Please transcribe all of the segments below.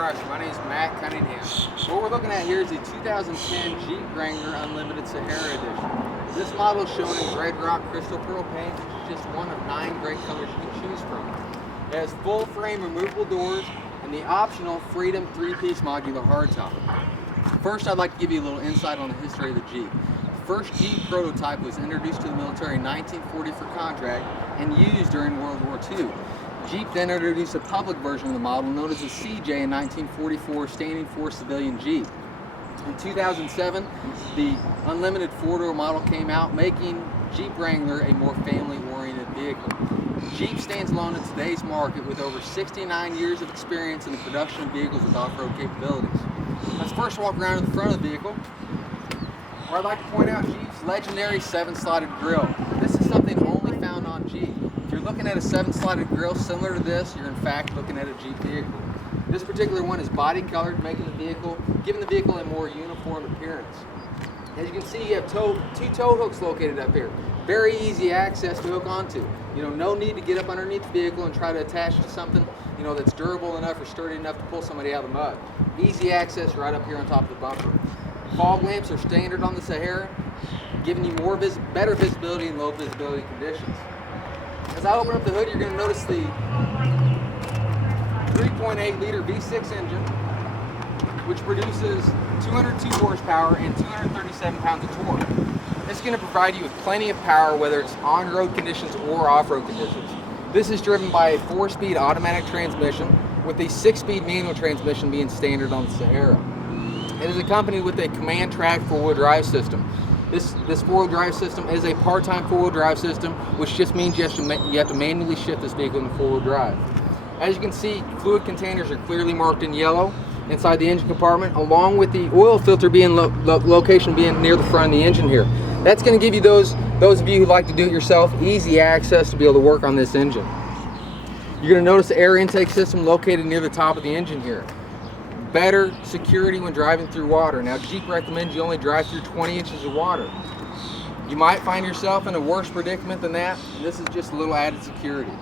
Crush. My name is Matt Cunningham. What we're looking at here is the 2010 Jeep Wrangler Unlimited Sahara Edition. This model is shown in red rock crystal pearl paint, which is just one of 9 great colors you can choose from. It has full frame removable doors and the optional Freedom 3-piece modular hardtop. First, I'd like to give you a little insight on the history of the Jeep. The first Jeep prototype was introduced to the military in 1940 for contract and used during World War II. Jeep then introduced a public version of the model known as the CJ in 1944, standing for Civilian Jeep. In 2007, the Unlimited 4-door model came out, making Jeep Wrangler a more family-oriented vehicle. Jeep stands alone in today's market with over 69 years of experience in the production of vehicles with off-road capabilities. Let's first walk around to the front of the vehicle, where I'd like to point out Jeep's legendary 7-slotted grille. This is something only found on Jeep. If you're looking at a 7-slotted grille similar to this, you're in fact looking at a Jeep vehicle. This particular one is body colored, giving the vehicle a more uniform appearance. As you can see, you have 2 tow hooks located up here. Very easy access to hook onto. No need to get up underneath the vehicle and try to attach to something, that's durable enough or sturdy enough to pull somebody out of the mud. Easy access right up here on top of the bumper. Fog lamps are standard on the Sahara, giving you better visibility in low visibility conditions. As I open up the hood, you're going to notice the 3.8 liter V6 engine, which produces 202 horsepower and 237 pounds of torque. This is going to provide you with plenty of power, whether it's on-road conditions or off-road conditions. This is driven by a 4-speed automatic transmission, with a 6-speed manual transmission being standard on the Sahara. It is accompanied with a command track 4-wheel drive system. This 4-wheel drive system is a part-time 4-wheel drive system, which just means you have to manually shift this vehicle into 4-wheel drive. As you can see, fluid containers are clearly marked in yellow inside the engine compartment, along with the oil filter location being near the front of the engine here. That's going to give you those of you who like to do it yourself easy access to be able to work on this engine. You're going to notice the air intake system located near the top of the engine here. Better security when driving through water. Now, Jeep recommends you only drive through 20 inches of water. You might find yourself in a worse predicament than that, and this is just a little added security.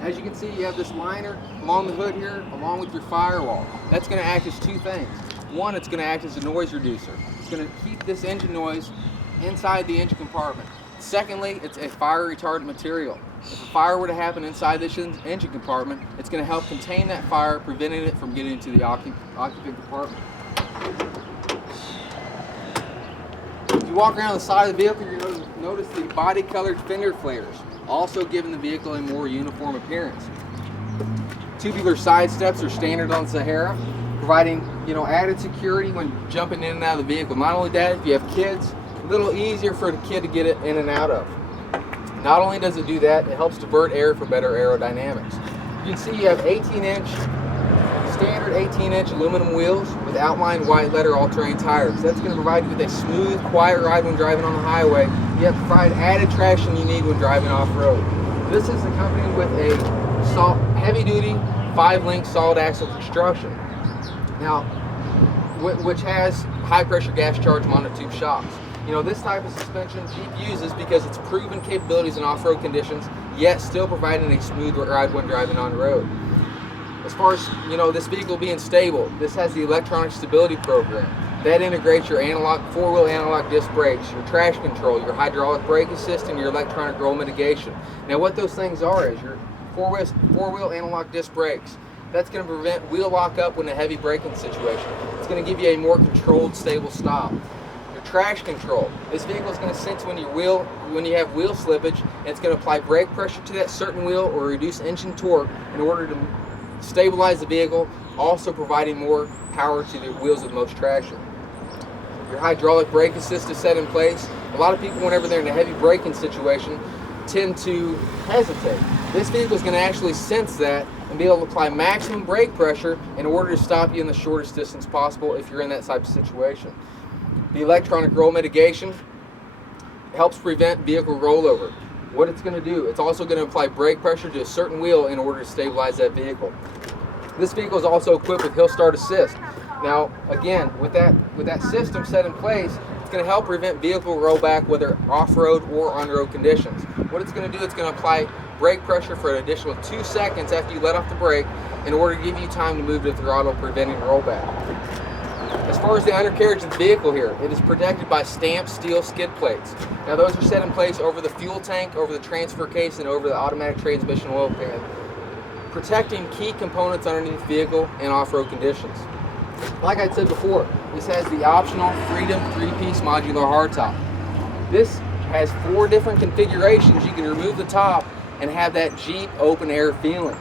As you can see, you have this liner along the hood here, along with your firewall. That's going to act as 2 things. One, it's going to act as a noise reducer. It's going to keep this engine noise inside the engine compartment. Secondly, it's a fire retardant material. If a fire were to happen inside this engine compartment, it's going to help contain that fire, preventing it from getting into the occupant compartment. If you walk around the side of the vehicle, you're going to notice the body-colored fender flares, also giving the vehicle a more uniform appearance. Tubular side steps are standard on Sahara, providing added security when jumping in and out of the vehicle. Not only that, if you have kids, a little easier for the kid to get it in and out of. Not only does it do that, it helps divert air for better aerodynamics. You can see you have standard 18-inch aluminum wheels with outlined white letter all-terrain tires. That's going to provide you with a smooth, quiet ride when driving on the highway. You have to provide added traction you need when driving off-road. This is accompanied with a heavy-duty 5-link solid axle construction. Now, which has high-pressure gas charge monotube shocks. This type of suspension Jeep uses because it's proven capabilities in off-road conditions, yet still providing a smooth ride when driving on the road. As far as, this vehicle being stable, this has the electronic stability program. That integrates your 4-wheel analog disc brakes, your traction control, your hydraulic brake assist, and your electronic roll mitigation. Now what those things are is your 4-wheel analog disc brakes. That's going to prevent wheel lock-up when a heavy braking situation. It's going to give you a more controlled, stable stop. Traction control. This vehicle is going to sense when you have wheel slippage, and it's going to apply brake pressure to that certain wheel or reduce engine torque in order to stabilize the vehicle, also providing more power to the wheels with most traction. Your hydraulic brake assist is set in place. A lot of people, whenever they're in a heavy braking situation, tend to hesitate. This vehicle is going to actually sense that and be able to apply maximum brake pressure in order to stop you in the shortest distance possible if you're in that type of situation. The electronic roll mitigation helps prevent vehicle rollover. What it's going to do, it's also going to apply brake pressure to a certain wheel in order to stabilize that vehicle. This vehicle is also equipped with hill start assist. Now, again, with that system set in place, it's going to help prevent vehicle rollback, whether off-road or on-road conditions. What it's going to do, it's going to apply brake pressure for an additional 2 seconds after you let off the brake in order to give you time to move to throttle, preventing rollback. As far as the undercarriage of the vehicle here, it is protected by stamped steel skid plates. Now those are set in place over the fuel tank, over the transfer case, and over the automatic transmission oil pan, protecting key components underneath the vehicle in off-road conditions. Like I said before, this has the optional Freedom 3-piece modular hardtop. This has 4 different configurations. You can remove the top and have that Jeep open air feeling.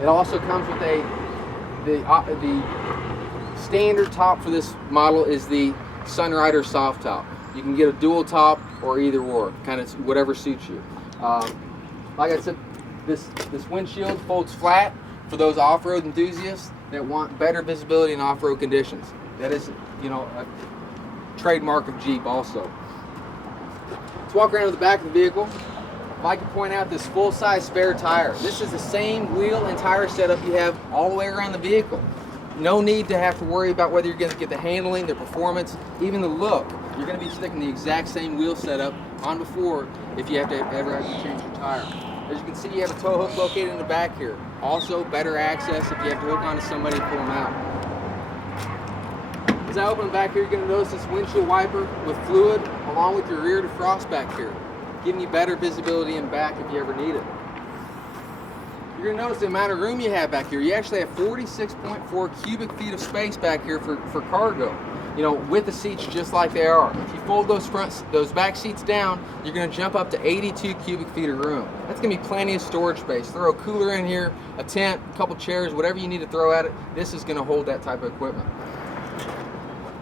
It also comes with the standard top for this model is the Sunrider soft top. You can get a dual top or either or, kind of whatever suits you. Like I said, this windshield folds flat for those off-road enthusiasts that want better visibility in off-road conditions. That is, you know, a trademark of Jeep also. Let's walk around to the back of the vehicle. If I could point out this full-size spare tire. This is the same wheel and tire setup you have all the way around the vehicle. No need to have to worry about whether you're going to get the handling, the performance, even the look. You're going to be sticking the exact same wheel setup on before if you ever have to change your tire. As you can see, you have a tow hook located in the back here. Also, better access if you have to hook onto somebody to pull them out. As I open the back here, you're going to notice this windshield wiper with fluid along with your rear defrost back here, giving you better visibility in back if you ever need it. You're going to notice the amount of room you have back here. You actually have 46.4 cubic feet of space back here for cargo. You know, with the seats just like they are. If you fold those back seats down, you're going to jump up to 82 cubic feet of room. That's going to be plenty of storage space. Throw a cooler in here, a tent, a couple chairs, whatever you need to throw at it. This is going to hold that type of equipment.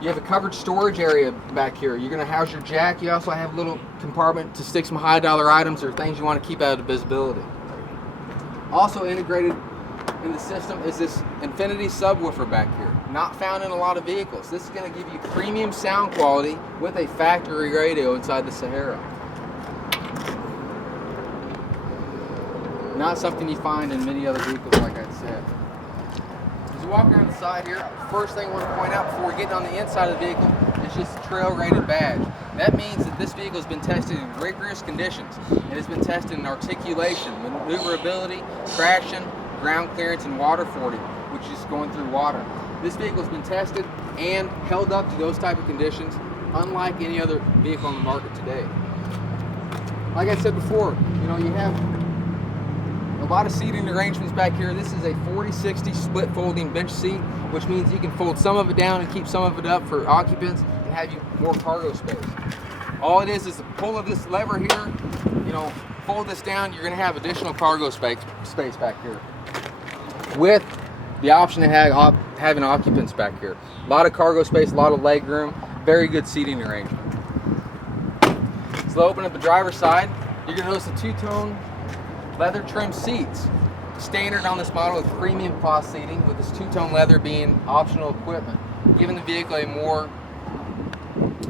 You have a covered storage area back here. You're going to house your jack. You also have a little compartment to stick some high dollar items or things you want to keep out of visibility. Also integrated in the system is this Infinity subwoofer back here. Not found in a lot of vehicles. This is going to give you premium sound quality with a factory radio inside the Sahara. Not something you find in many other vehicles, like I said. As you walk around the side here, first thing I want to point out before we get on the inside of the vehicle is just the trail rated badge. That means that this vehicle has been tested in rigorous conditions. It has been tested in articulation, maneuverability, traction, ground clearance, and water fording, which is going through water. This vehicle has been tested and held up to those type of conditions, unlike any other vehicle on the market today. Like I said before, you know, you have a lot of seating arrangements back here. This is a 40-60 split folding bench seat, which means you can fold some of it down and keep some of it up for occupants and have you more cargo space. All it is a pull of this lever here, you know, fold this down, you're going to have additional cargo space back here, with the option of having occupants back here. A lot of cargo space, a lot of leg room, very good seating arrangement. So open up the driver's side, you're going to notice the two-tone leather trim seats. Standard on this model with premium cloth seating, with this two-tone leather being optional equipment, giving the vehicle a more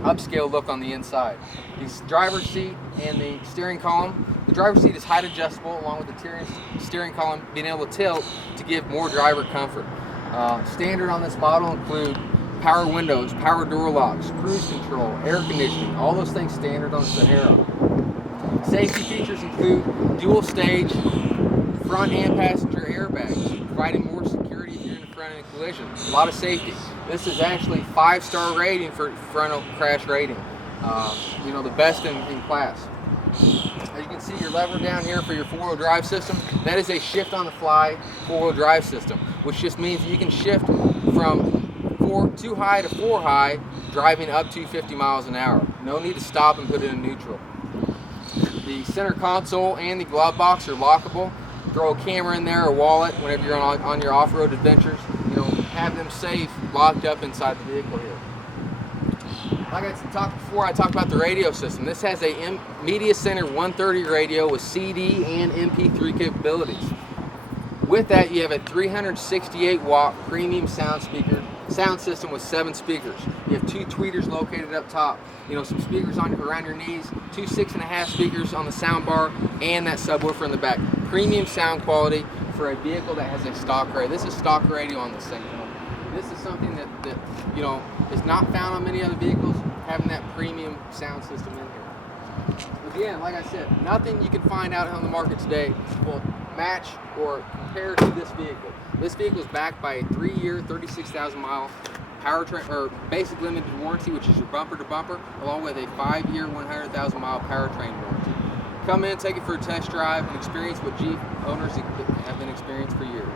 upscale look on the inside. The driver's seat and the steering column. The driver's seat is height adjustable, along with the steering column being able to tilt to give more driver comfort. Standard on this model include power windows, power door locks, cruise control, air conditioning, all those things standard on the Sahara. Safety features include dual stage front and passenger airbags, providing more security if you're in the front end collision. A lot of safety. This is actually 5-star rating for frontal crash rating. You know, the best in class. As you can see, your lever down here for your 4-wheel drive system, that is a shift on the fly 4-wheel drive system, which just means that you can shift from 2 high to 4 high, driving up to 50 miles an hour. No need to stop and put it in neutral. The center console and the glove box are lockable. Throw a camera in there, a wallet, whenever you're on your off-road adventures. You know, have them safe, locked up inside the vehicle here. Like I talked before, I talked about the radio system. This has a Media Center 130 radio with CD and MP3 capabilities. With that, you have a 368-watt premium sound system with 7 speakers. You have 2 tweeters located up top. You know, some speakers around your knees, 2 6.5 speakers on the sound bar, and that subwoofer in the back. Premium sound quality for a vehicle that has a stock radio. This is stock radio on this thing. This is something that you know, is not found on many other vehicles, having that premium sound system in here. Again, like I said, nothing you can find out on the market today will match or compare to this vehicle. This vehicle is backed by a 3-year, 36,000 mile powertrain or basic limited warranty, which is your bumper to bumper, along with a 5-year, 100,000 mile powertrain warranty. Come in, take it for a test drive, and experience what Jeep owners have been experienced for years.